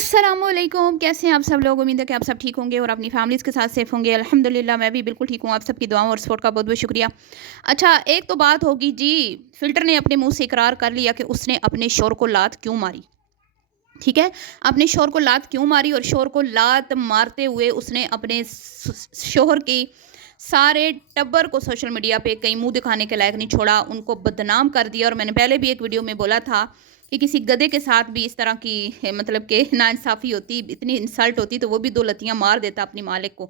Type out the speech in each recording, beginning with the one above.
अस्सलामुअलैकुम, कैसे हैं आप सब लोग। उम्मीद है कि आप सब ठीक होंगे और अपनी फैमिलीज़ के साथ सेफ़ होंगे। अल्हम्दुलिल्लाह मैं भी बिल्कुल ठीक हूँ। आप सबकी दुआओं और सपोर्ट का बहुत बहुत शुक्रिया। अच्छा, एक तो बात होगी जी, फ़िल्टर ने अपने मुंह से इकरार कर लिया कि उसने अपने शोहर को लात क्यों मारी। ठीक है, अपने शोहर को लात क्यों मारी और शोहर को लात मारते हुए उसने अपने शोहर की सारे टब्बर को सोशल मीडिया पे कहीं मुंह दिखाने के लायक नहीं छोड़ा, उनको बदनाम कर दिया। और मैंने पहले भी एक वीडियो में बोला था कि किसी गधे के साथ भी इस तरह की मतलब कि नाइंसाफ़ी होती, इतनी इंसल्ट होती तो वो भी 2 लत्तियाँ मार देता अपनी मालिक को।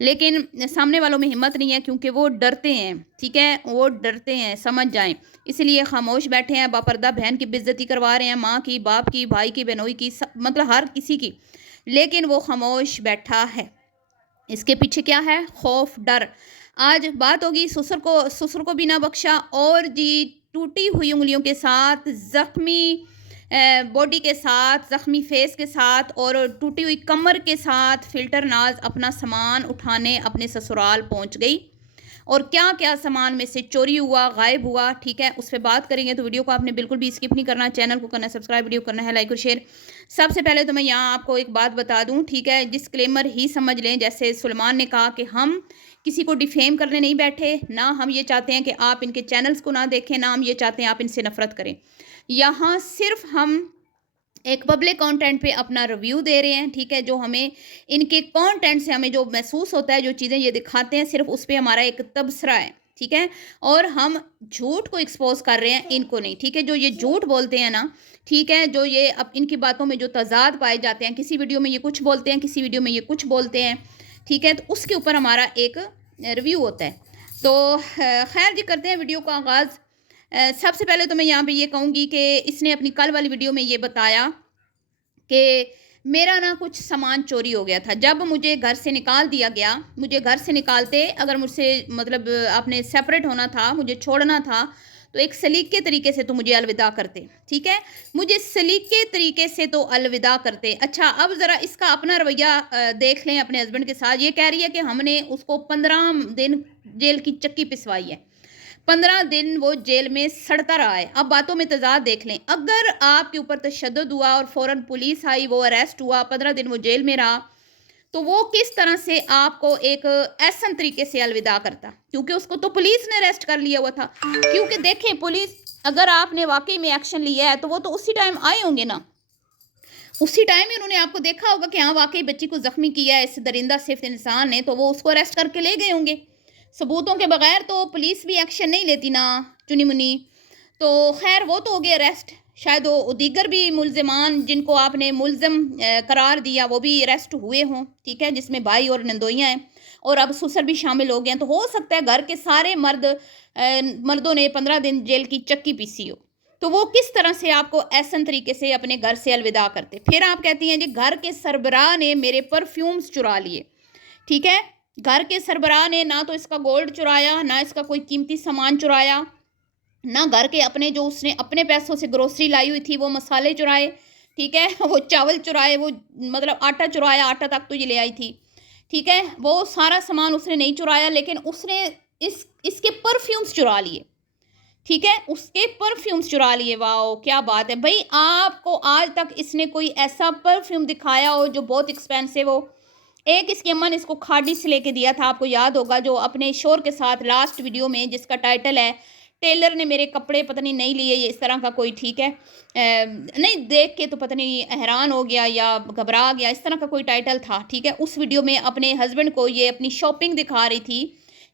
लेकिन सामने वालों में हिम्मत नहीं है क्योंकि वो डरते हैं, ठीक है? वो डरते हैं, समझ जाएँ। इसलिए खामोश बैठे हैं, बापर्दा बहन की बेइज़्ज़ती करवा रहे हैं, माँ की, बाप की, भाई की, बहनोई की, मतलब हर किसी की। लेकिन वो खामोश बैठा है। इसके पीछे क्या है? खौफ, डर। आज बात होगी ससुर को भी ना बख्शा और जी टूटी हुई उँगलियों के साथ, ज़ख्मी बॉडी के साथ, ज़ख्मी फेस के साथ और टूटी हुई कमर के साथ फ़िल्टर नाज़ अपना सामान उठाने अपने ससुराल पहुँच गई। और क्या-क्या सामान में से चोरी हुआ, गायब हुआ, ठीक है? उस पे बात करेंगे, तो वीडियो को आपने बिल्कुल भी स्किप नहीं करना, चैनल को करना है सब्सक्राइब, वीडियो करना है लाइक और शेयर। सबसे पहले तो मैं यहाँ आपको एक बात बता दूँ, ठीक है? डिस्क्लेमर ही समझ लें, जैसे सुलेमान ने कहा कि हम किसी को डिफेम करने नहीं बैठे, ना हम ये चाहते हैं कि आप इनके चैनल्स को ना देखें, ना हम ये चाहते हैं आप इनसे नफ़रत करें। यहाँ सिर्फ़ हम एक पब्लिक कंटेंट पे अपना रिव्यू दे रहे हैं, ठीक है? जो हमें इनके कंटेंट से हमें जो महसूस होता है, जो चीज़ें ये दिखाते हैं, सिर्फ़ उस पे हमारा एक तबसरा है, ठीक है? और हम झूठ को एक्सपोज़ कर रहे हैं, इनको नहीं, ठीक है? जो ये झूठ बोलते हैं ना, ठीक है? जो ये अब इनकी बातों में जो तज़ाद पाए जाते हैं, किसी वीडियो में ये कुछ बोलते हैं, किसी वीडियो में ये कुछ बोलते हैं, ठीक है? तो उसके ऊपर हमारा एक रिव्यू होता है। तो खैर जी, करते हैं वीडियो का आगाज़। सबसे पहले तो मैं यहाँ पे ये कहूँगी कि इसने अपनी कल वाली वीडियो में ये बताया कि मेरा ना कुछ सामान चोरी हो गया था। जब मुझे घर से निकाल दिया गया, मुझे घर से निकालते अगर मुझसे मतलब आपने सेपरेट होना था, मुझे छोड़ना था, तो एक सलीके तरीके से तो मुझे अलविदा करते, ठीक है? मुझे सलीके तरीके से तो अलविदा करते। अच्छा, अब ज़रा इसका अपना रवैया देख लें अपने हस्बैंड के साथ। ये कह रही है कि हमने उसको 15 दिन जेल की चक्की पिसवाई है। 15 दिन वो जेल में सड़ता रहा है। अब बातों में तज़ाद देख लें। अगर आपके ऊपर तशद्दुद हुआ और फ़ौरन पुलिस आई, वो अरेस्ट हुआ, 15 दिन वो जेल में रहा, तो वो किस तरह से आपको एक एहसन तरीके से अलविदा करता? क्योंकि उसको तो पुलिस ने अरेस्ट कर लिया हुआ था। क्योंकि देखें, पुलिस अगर आपने वाक़ई में एक्शन लिया है, तो वो तो उसी टाइम आए होंगे ना। उसी टाइम ही उन्होंने आपको देखा होगा कि हाँ, वाक़ई बच्ची को ज़ख्मी किया है इस दरिंदा सिफ़्त इंसान ने, तो वो उसको अरेस्ट करके ले गए होंगे। सबूतों के बगैर तो पुलिस भी एक्शन नहीं लेती ना, चुनी-मुनी। तो ख़ैर वो तो हो गए अरेस्ट। शायद वो दीगर भी मुल्ज़िमान जिनको आपने मुल्ज़िम करार दिया, वो भी अरेस्ट हुए हों, ठीक है? जिसमें भाई और नंदोइयाँ हैं और अब ससुर भी शामिल हो गए हैं। तो हो सकता है घर के सारे मर्दों ने 15 दिन जेल की चक्की पीसी हो। तो वो किस तरह से आपको एहसन तरीके से अपने घर से अलविदा करते। फिर आप कहती हैं जी, घर के सरबराह ने मेरे परफ्यूम्स चुरा लिए, ठीक है? घर के सरबराह ने ना तो इसका गोल्ड चुराया, ना इसका कोई कीमती सामान चुराया, ना घर के अपने जो उसने अपने पैसों से ग्रोसरी लाई हुई थी वो मसाले चुराए, ठीक है? वो चावल चुराए, वो मतलब आटा चुराया, आटा तक तो ये ले आई थी, ठीक है? वो सारा सामान उसने नहीं चुराया, लेकिन उसने इसके परफ्यूम्स चुरा लिए, ठीक है? उसके परफ्यूम्स चुरा लिए। वाओ! क्या बात है। भई, आपको आज तक इसने कोई ऐसा परफ्यूम दिखाया हो जो बहुत एक्सपेंसिव हो? एक इसकी अम्मा ने इसको खाड़ी से लेके दिया था, आपको याद होगा, जो अपने शोहर के साथ लास्ट वीडियो में जिसका टाइटल है टेलर ने मेरे कपड़े पता नहीं नहीं लिए, ये इस तरह का कोई, ठीक है? नहीं, देख के तो पता नहीं हैरान हो गया या घबरा गया, इस तरह का कोई टाइटल था, ठीक है? उस वीडियो में अपने हस्बैंड को ये अपनी शॉपिंग दिखा रही थी।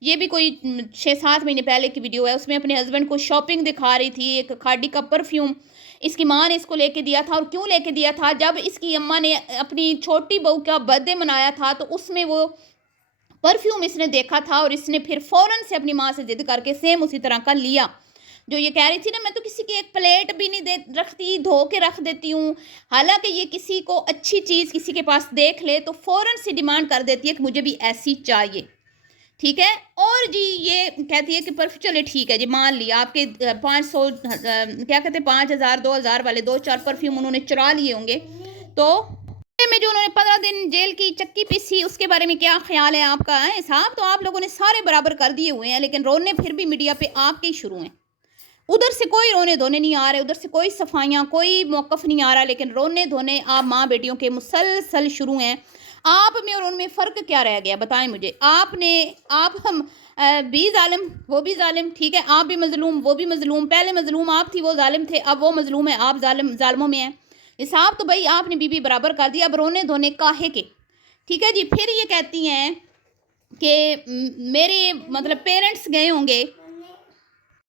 ये भी कोई 6-7 महीने पहले की वीडियो है, उसमें अपने हस्बैंड को शॉपिंग दिखा रही थी, एक खाड़ी का परफ्यूम इसकी माँ ने इसको लेके दिया था। और क्यों लेके दिया था? जब इसकी अम्मा ने अपनी छोटी बहू का बर्थडे मनाया था, तो उसमें वो परफ्यूम इसने देखा था और इसने फिर फ़ौरन से अपनी माँ से ज़िद करके सेम उसी तरह का लिया। जो ये कह रही थी ना, मैं तो किसी की एक प्लेट भी नहीं दे रखती, धो के रख देती हूँ। हालाँकि ये किसी को अच्छी चीज़ किसी के पास देख ले तो फ़ौरन से डिमांड कर देती है कि मुझे भी ऐसी चाहिए, ठीक है? और जी ये कहती है कि चलिए ठीक है जी, मान लिया आपके 500 क्या कहते हैं, 5000 2000 वाले 2-4 परफ्यूम उन्होंने चुरा लिए होंगे। तो में जो उन्होंने 15 दिन जेल की चक्की पीसी, उसके बारे में क्या ख्याल है आपका? हिसाब तो आप लोगों ने सारे बराबर कर दिए हुए हैं, लेकिन रोने फिर भी मीडिया पे आपके ही शुरू हैं। उधर से कोई रोने धोने नहीं आ रहे, उधर से कोई सफाइयाँ, कोई मौक़िफ़ नहीं आ रहा, लेकिन रोने धोने आप माँ बेटियों के मुसलसल शुरू हैं। आप में और उनमें फ़र्क क्या रह गया बताएँ मुझे? आप हम भी ज़ालिम, वो भी ज़ालिम, ठीक है? आप भी मज़लूम, वो भी मज़लूम, पहले मज़लूम आप थी, वो ज़ालिम थे, अब वो मज़लूम है, आप ज़ालिमों में हैं। हिसाब तो भई आपने बीवी बराबर कर दिया, अब रोने धोने काहे के? ठीक है जी। फिर ये कहती हैं कि मेरे मतलब पेरेंट्स गए होंगे,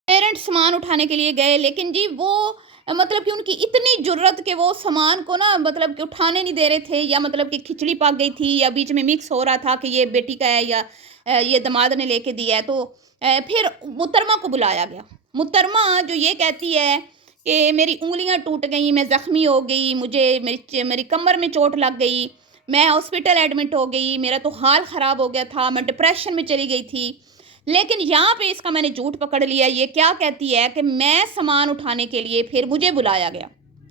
पेरेंट्स सामान उठाने के लिए गए, लेकिन जी वो मतलब कि उनकी इतनी जुर्रत कि वो सामान को ना मतलब कि उठाने नहीं दे रहे थे, या मतलब कि खिचड़ी पक गई थी, या बीच में मिक्स हो रहा था कि ये बेटी का है या ये दामाद ने लेके दिया है। तो फिर मुहतरमा को बुलाया गया। मुहतरमा जो ये कहती है कि मेरी उंगलियां टूट गई, मैं ज़ख्मी हो गई, मुझे मेरी कमर में चोट लग गई, मैं हॉस्पिटल एडमिट हो गई, मेरा तो हाल ख़राब हो गया था, मैं डिप्रेशन में चली गई थी। लेकिन यहाँ पे इसका मैंने झूठ पकड़ लिया। ये क्या कहती है कि मैं सामान उठाने के लिए फिर मुझे बुलाया गया।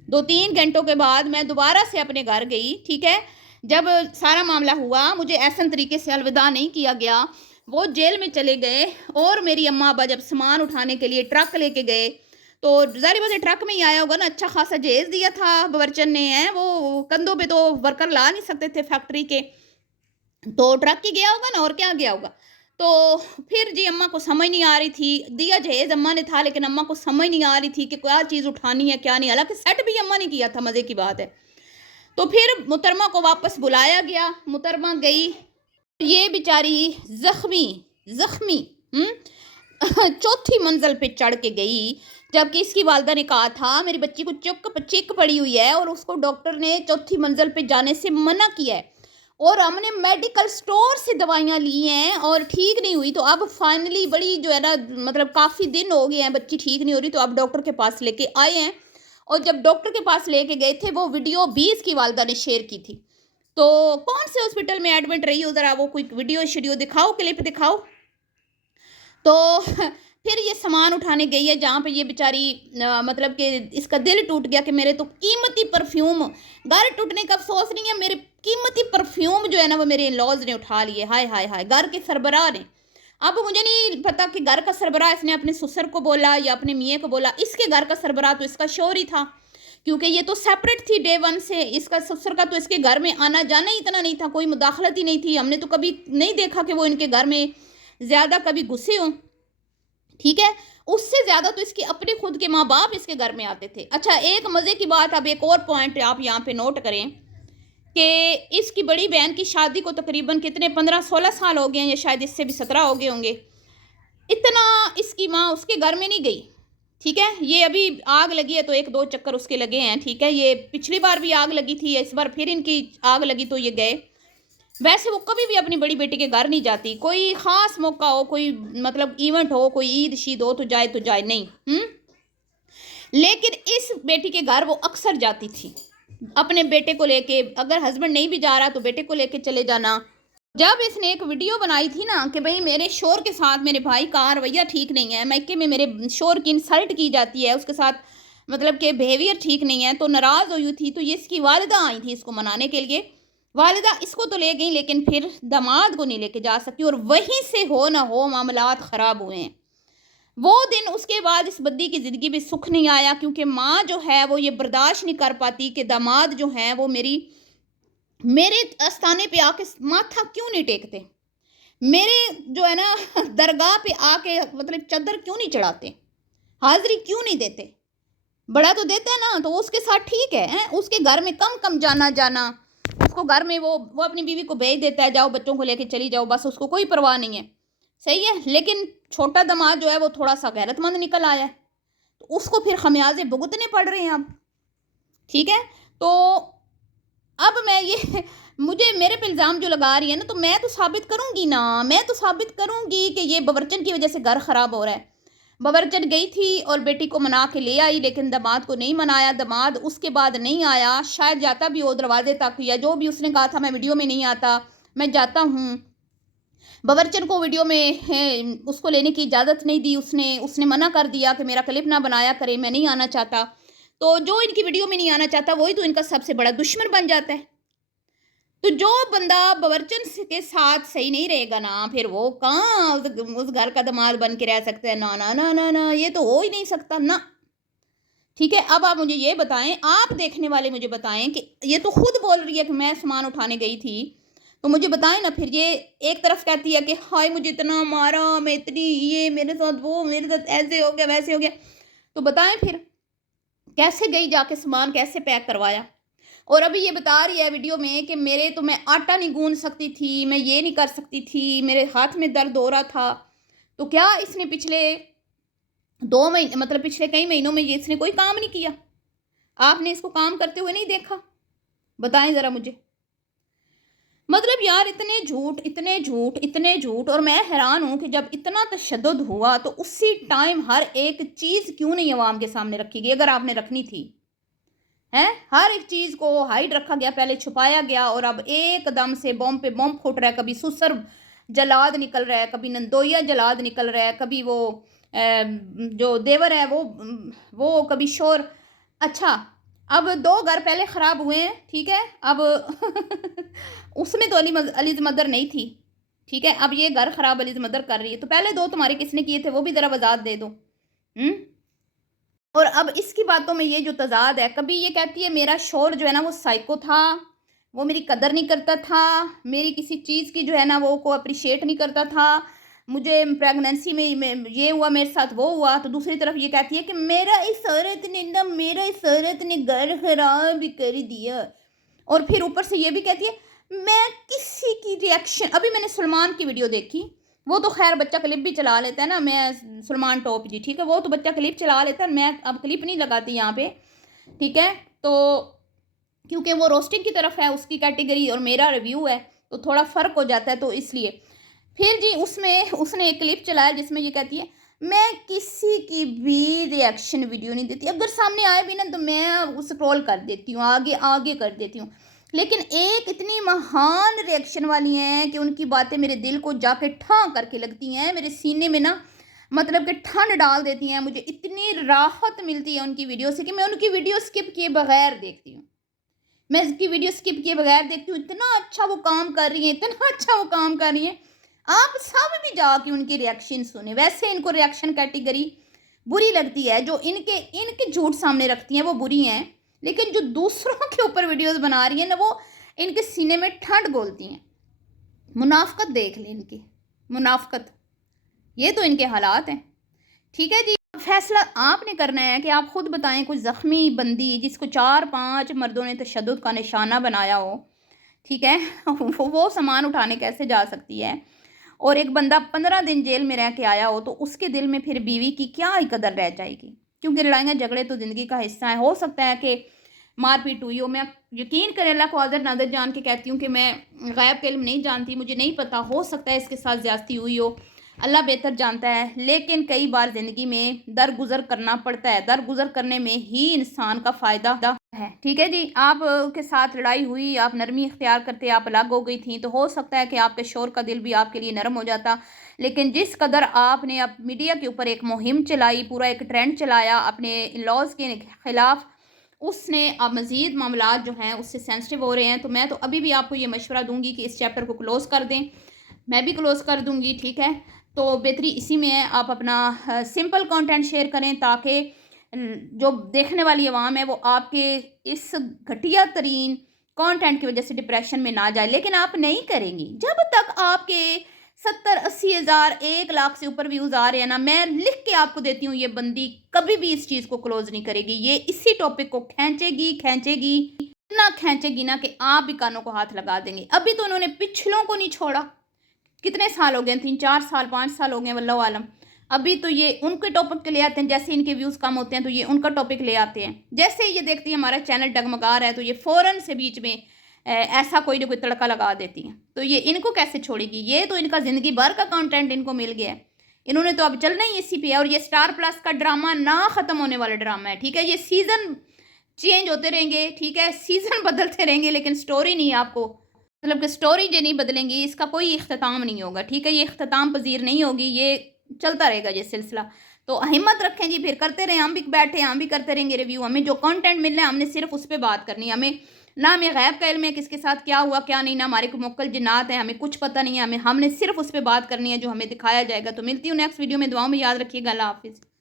2-3 घंटों के बाद मैं दोबारा से अपने घर गई, ठीक है? जब सारा मामला हुआ, मुझे ऐसा तरीके से अलविदा नहीं किया गया। वो जेल में चले गए, और मेरी अम्मा अब्बा जब सामान उठाने के लिए ट्रक लेके गए, तो ज़ाहिर बात है ट्रक में ही आया होगा ना, अच्छा खासा जहेज़ दिया था बावर्चन ने, हैं? वो कंधों पे तो वर्कर ला नहीं सकते थे फैक्ट्री के। तो ट्रक ही गया होगा ना, और क्या गया होगा। तो फिर जी अम्मा को समझ नहीं आ रही थी, दिया जहेज अम्मा ने था, लेकिन अम्मा को समझ नहीं आ रही थी कि क्या चीज़ उठानी है क्या नहीं, हालांकि सेट भी अम्मा ने किया था, मज़े की बात है। तो फिर मुहतरमा को वापस बुलाया गया, मुहतरमा गई, ये बेचारी जख्मी जख्मी चौथी मंजिल पे चढ़ के गई, जबकि इसकी वालदा ने कहा था मेरी बच्ची को चिक पड़ी हुई है, और उसको डॉक्टर ने चौथी मंजिल पे जाने से मना किया है, और हमने मेडिकल स्टोर से दवाइयाँ ली हैं और ठीक नहीं हुई। तो अब फाइनली बड़ी जो है ना, मतलब काफ़ी दिन हो गए हैं, बच्ची ठीक नहीं हो रही, तो अब डॉक्टर के पास लेके आए हैं। और जब डॉक्टर के पास लेके गए थे, वो वीडियो भी इसकी वालदा ने शेयर की थी। तो कौन से हॉस्पिटल में एडमिट रही हो, ज़रा वो कोई वीडियो शीडियो दिखाओ, क्लिप दिखाओ। तो फिर ये सामान उठाने गई है, जहाँ पे ये बेचारी मतलब कि इसका दिल टूट गया कि मेरे तो कीमती परफ्यूम, घर टूटने का अफसोस नहीं है, मेरे कीमती परफ्यूम जो है ना वो मेरे इन-लॉज़ ने उठा लिए। हाय हाय हाय, घर के सरबराह ने। अब मुझे नहीं पता कि घर का सरबराह इसने अपने ससुर को बोला या अपने मियाँ को बोला। इसके घर का सरबराह तो इसका शौहर ही था, क्योंकि ये तो सेपरेट थी डे वन से। इसका ससुर का तो इसके घर में आना जाना ही इतना नहीं था, कोई मुदाखलत ही नहीं थी। हमने तो कभी नहीं देखा कि वो इनके घर में ज़्यादा कभी घुसे हों, ठीक है। उससे ज़्यादा तो इसके अपने खुद के माँ बाप इसके घर में आते थे। अच्छा, एक मज़े की बात, अब एक और पॉइंट आप यहाँ पे नोट करें कि इसकी बड़ी बहन की शादी को तकरीबन कितने 15-16 साल हो गए हैं, या शायद इससे भी 17 हो गए होंगे। इतना इसकी माँ उसके घर में नहीं गई, ठीक है। ये अभी आग लगी है तो 1-2 चक्कर उसके लगे हैं, ठीक है। ये पिछली बार भी आग लगी थी, इस बार फिर इनकी आग लगी तो ये गए। वैसे वो कभी भी अपनी बड़ी बेटी के घर नहीं जाती, कोई ख़ास मौका हो, कोई मतलब इवेंट हो, कोई ईद शीद हो तो जाए नहीं। लेकिन इस बेटी के घर वो अक्सर जाती थी अपने बेटे को लेके। अगर हस्बैंड नहीं भी जा रहा तो बेटे को लेके चले जाना। जब इसने एक वीडियो बनाई थी ना कि भाई मेरे शोहर के साथ मेरे भाई का रवैया ठीक नहीं है, मैके में मेरे शोहर की इंसल्ट की जाती है, उसके साथ मतलब कि बिहेवियर ठीक नहीं है, तो नाराज़ हुई थी। तो ये इसकी वालिदा आई थी इसको मनाने के लिए। वालिदा इसको तो ले गई, लेकिन फिर दामाद को नहीं लेके जा सकी, और वहीं से हो ना हो मामलात ख़राब हुए हैं। वो दिन उसके बाद इस बद्दी की ज़िंदगी में सुख नहीं आया, क्योंकि माँ जो है वो ये बर्दाश्त नहीं कर पाती कि दामाद जो हैं वो मेरे आस्थाने पे आके माथा क्यों नहीं टेकते, मेरे जो है ना दरगाह पे आके मतलब चादर क्यों नहीं चढ़ाते, हाज़िरी क्यों नहीं देते। बड़ा तो देते हैं ना, तो उसके साथ ठीक है, उसके घर में कम कम जाना, उसको घर में वो अपनी बीवी को भेज देता है, जाओ बच्चों को लेके चली जाओ, बस उसको कोई परवाह नहीं है, सही है। लेकिन छोटा दामाद जो है वो थोड़ा सा गैरतमंद निकल आया है, तो उसको फिर खमियाजे भुगतने पड़ रहे हैं अब, ठीक है। तो अब मैं ये मुझे मेरे पे इल्ज़ाम जो लगा रही है ना, तो मैं तो साबित करूँगी ना, मैं तो साबित करूँगी कि ये बावर्चन की वजह से घर ख़राब हो रहा है। बावर्चन गई थी और बेटी को मना के ले आई, लेकिन दामाद को नहीं मनाया, दामाद उसके बाद नहीं आया। शायद जाता भी हो दरवाजे तक, या जो भी उसने कहा था मैं वीडियो में नहीं आता, मैं जाता हूँ। बावर्चन को वीडियो में उसको लेने की इजाज़त नहीं दी, उसने मना कर दिया कि मेरा क्लिप ना बनाया करे, मैं नहीं आना चाहता। तो जो इनकी वीडियो में नहीं आना चाहता वही तो इनका सबसे बड़ा दुश्मन बन जाता है। تو جو بندہ باورچن کے ساتھ صحیح نہیں رہے گا نا، پھر وہ کہاں اس گھر کا دماد بن کے رہ سکتا ہے؟ نا نا نا نا نا، یہ تو ہو ہی نہیں سکتا نا۔ ٹھیک ہے، اب آپ مجھے یہ بتائیں، آپ دیکھنے والے مجھے بتائیں کہ یہ تو خود بول رہی ہے کہ میں سامان اٹھانے گئی تھی، تو مجھے بتائیں نا پھر، یہ ایک طرف کہتی ہے کہ ہائے مجھے اتنا مارا، میں اتنی، یہ میرے ساتھ، وہ میرے ساتھ ایسے ہو گیا ویسے ہو گیا، تو بتائیں پھر کیسے گئی جا کے سامان کیسے پیک کروایا؟ اور ابھی یہ بتا رہی ہے ویڈیو میں کہ میرے تو میں آٹا نہیں گون سکتی تھی، میں یہ نہیں کر سکتی تھی، میرے ہاتھ میں درد ہو رہا تھا۔ تو کیا اس نے پچھلے 2 مہینے، مطلب پچھلے کئی مہینوں میں یہ اس نے کوئی کام نہیں کیا؟ آپ نے اس کو کام کرتے ہوئے نہیں دیکھا؟ بتائیں ذرا مجھے۔ مطلب یار اتنے جھوٹ اتنے جھوٹ اتنے جھوٹ، اور میں حیران ہوں کہ جب اتنا تشدد ہوا تو اسی ٹائم ہر ایک چیز کیوں نہیں عوام کے سامنے رکھی گئی اگر آپ نے رکھنی تھی؟ ہر ایک چیز کو ہائڈ رکھا گیا، پہلے چھپایا گیا، اور اب ایک دم سے بوم پہ بوم پھوٹ رہا ہے، کبھی سسر جلاد نکل رہا ہے، کبھی نندویا جلاد نکل رہا ہے، کبھی وہ جو دیور ہے وہ کبھی شور۔ اچھا، اب 2 گھر پہلے خراب ہوئے ہیں، ٹھیک ہے، اب اس میں تو علیز مدر نہیں تھی، ٹھیک ہے، اب یہ گھر خراب علیز مدر کر رہی ہے، تو پہلے 2 تمہارے کس نے کیے تھے وہ بھی ذرا وضاحت دے دو۔ اور اب اس کی باتوں میں یہ جو تضاد ہے، کبھی یہ کہتی ہے میرا شور جو ہے نا وہ سائیکو تھا، وہ میری قدر نہیں کرتا تھا، میری کسی چیز کی جو ہے نا وہ کو اپریشیٹ نہیں کرتا تھا، مجھے پریگننسی میں یہ ہوا، میرے ساتھ وہ ہوا، تو دوسری طرف یہ کہتی ہے کہ میرا اس عورت نے گھر خراب کر دیا، اور پھر اوپر سے یہ بھی کہتی ہے میں کسی کی ریئیکشن، ابھی میں نے سلمان کی ویڈیو دیکھی، وہ تو خیر بچہ کلپ بھی چلا لیتا ہے نا، میں سلمان ٹاپ جی، ٹھیک ہے، وہ تو بچہ کلپ چلا لیتا ہے، میں اب کلپ نہیں لگاتی یہاں پہ، ٹھیک ہے، تو کیونکہ وہ روسٹنگ کی طرف ہے اس کی کیٹیگری اور میرا ریویو ہے تو تھوڑا فرق ہو جاتا ہے، تو اس لیے پھر جی اس نے ایک کلپ چلایا جس میں یہ کہتی ہے میں کسی کی بھی ریئیکشن ویڈیو نہیں دیتی، اگر سامنے آئے بھی نا تو میں اسکرول کر دیتی ہوں، آگے کر دیتی ہوں، لیکن ایک اتنی مہان ریئیکشن والی ہیں کہ ان کی باتیں میرے دل کو جا کے ٹھان کر کے لگتی ہیں، میرے سینے میں نا مطلب کہ ٹھنڈ ڈال دیتی ہیں، مجھے اتنی راحت ملتی ہے ان کی ویڈیو سے کہ میں ان کی ویڈیو سکپ کیے بغیر دیکھتی ہوں، میں اس کی ویڈیو سکپ کیے بغیر دیکھتی ہوں، اتنا اچھا وہ کام کر رہی ہیں، اتنا اچھا وہ کام کر رہی ہیں، آپ سب بھی جا کے ان کی ریئیکشن سنیں۔ ویسے ان کو ریئیکشن کیٹیگری بری لگتی ہے، جو ان کے جھوٹ سامنے رکھتی ہیں وہ بری ہیں، لیکن جو دوسروں کے اوپر ویڈیوز بنا رہی ہیں نا وہ ان کے سینے میں ٹھنڈ گھولتی ہیں۔ منافقت دیکھ لیں ان کی منافقت، یہ تو ان کے حالات ہیں، ٹھیک ہے جی۔ فیصلہ آپ نے کرنا ہے کہ آپ خود بتائیں، کوئی زخمی بندی جس کو 4-5 مردوں نے تشدد کا نشانہ بنایا ہو، ٹھیک ہے، وہ سامان اٹھانے کیسے جا سکتی ہے؟ اور ایک بندہ 15 دن جیل میں رہ کے آیا ہو تو اس کے دل میں پھر بیوی کی کیا قدر رہ جائے گی؟ کیونکہ لڑائیاں جھگڑے تو زندگی کا حصہ ہیں، ہو سکتا ہے کہ مار پیٹ ہوئی ہو، میں یقین کریں اللہ کو حاضر ناظر جان کے کہتی ہوں کہ میں غیب کے علم نہیں جانتی، مجھے نہیں پتا، ہو سکتا ہے اس کے ساتھ زیادتی ہوئی ہو، اللہ بہتر جانتا ہے، لیکن کئی بار زندگی میں درگزر کرنا پڑتا ہے، درگزر کرنے میں ہی انسان کا فائدہ ہے، ٹھیک ہے جی۔ آپ کے ساتھ لڑائی ہوئی، آپ نرمی اختیار کرتے، آپ الگ ہو گئی تھیں، تو ہو سکتا ہے کہ آپ کے شوہر کا دل بھی آپ کے لیے نرم ہو جاتا، لیکن جس قدر آپ نے اب میڈیا کے اوپر ایک مہم چلائی، پورا ایک ٹرینڈ چلایا اپنے لاز کے خلاف، اس نے اب مزید معاملات جو ہیں اس سے سینسٹیو ہو رہے ہیں، تو میں تو ابھی بھی آپ کو یہ مشورہ دوں گی کہ اس چیپٹر کو کلوز کر دیں، میں بھی کلوز کر دوں گی، ٹھیک ہے، تو بہتری اسی میں ہے آپ اپنا سمپل کانٹینٹ شیئر کریں تاکہ جو دیکھنے والی عوام ہے وہ آپ کے اس گھٹیا ترین کانٹینٹ کی وجہ سے ڈپریشن میں نہ جائے، لیکن آپ نہیں کریں گی جب تک آپ کے 70-80 ہزار 1 لاکھ سے اوپر ویوز آ رہے ہیں نا، میں لکھ کے آپ کو دیتی ہوں یہ بندی کبھی بھی اس چیز کو کلوز نہیں کرے گی، یہ اسی ٹاپک کو کھینچے گی اتنا کھینچے گی نا کہ آپ بھی کانوں کو ہاتھ لگا دیں گے۔ ابھی تو انہوں نے پچھلوں کو نہیں چھوڑا، کتنے سال ہو گئے، 3-4 سال 5 سال ہو گئے واللہ عالم، ابھی تو یہ ان کے ٹاپک کے لے آتے ہیں، جیسے ان کے ویوز کم ہوتے ہیں تو یہ ان کا ٹاپک لے آتے ہیں، جیسے یہ دیکھتی ہیں ہمارا چینل ڈگمگا رہا ہے تو یہ فوراً سے بیچ میں ایسا کوئی نہ کوئی تڑکا لگا دیتی ہیں، تو یہ ان کو کیسے چھوڑے گی؟ یہ تو ان کا زندگی بھر کا کانٹینٹ ان کو مل گیا ہے، انہوں نے تو اب چلنا ہی اسی پہ ہے، اور یہ اسٹار پلس کا ڈرامہ نہ ختم ہونے والا ڈرامہ ہے، ٹھیک ہے، یہ سیزن چینج ہوتے رہیں گے، ٹھیک ہے، سیزن بدلتے رہیں گے، لیکن سٹوری نہیں آپ کو، مطلب کہ سٹوری جو نہیں بدلیں گی، اس کا کوئی اختتام نہیں ہوگا، ٹھیک ہے، یہ اختتام پذیر نہیں ہوگی، یہ چلتا رہے گا یہ سلسلہ، تو ہمت رکھیں جی، پھر کرتے رہیں، ہم بھی بیٹھے ہم بھی کرتے رہیں گے ریویو، ہمیں جو کانٹینٹ مل رہا ہے ہم نے صرف اس پہ بات کرنی ہے، ہمیں نہ ہمیں غیب کا علم ہے کس کے ساتھ کیا ہوا کیا نہیں، نہ ہمارے کو موکل جنات ہیں، ہمیں کچھ پتہ نہیں ہے، ہم نے صرف اس پہ بات کرنی ہے جو ہمیں دکھایا جائے گا۔ تو ملتی ہوں نیکسٹ ویڈیو میں، دعاؤں میں یاد رکھیے گا۔ اللہ حافظ۔